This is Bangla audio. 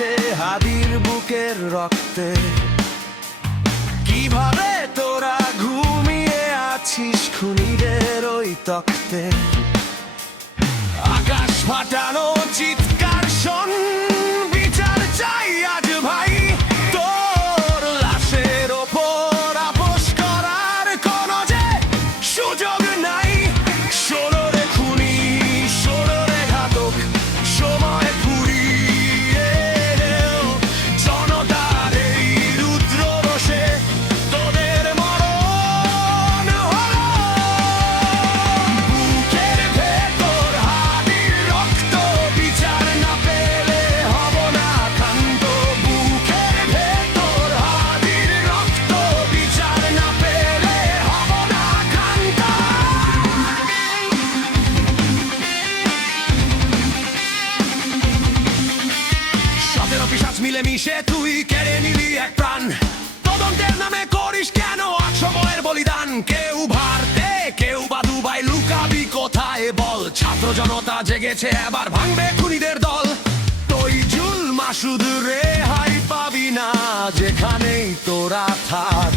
ভাসে হাদির বুকের রক্তে। কিভাবে তোরা ঘুমিয়ে আছিস খুনিদের ওই তক্তে? আকাশ ফাটানো চিৎকার শোন, বিচার চাই আজ ভাই। তোর লাশের ওপর আপোষ করার কোনো যে সুযোগ নাই। শোনো রে খুনি, শোনো রে ঘাতক, সময় ফুরিয়ে জনতার এই রুদ্র রোষে তোদের মরণ হলো। বুকের ভেতর হাদির রক্ত, বিচার না পেলে হব না ক্ষান্ত। বুকের ভেতর হাদির রক্ত, বিচার না পেলে হব না ক্ষান্ত। 17 পিশাচ মিলেমিশে তুই কেড়ে নিলি এক প্রাণ। তদন্তের নামে করিস কেন 800 বয়ের বলিদান? কেউ ভারতে, কেউ বা দুবাই, লুকাবি কোথায় বল? ছাত্র জনতা জেগেছে, এবার ভাঙবে খুনিদের দল। তুই জুল মাসুদ রেহাই পাবি না যেখানেই তোরা থাক।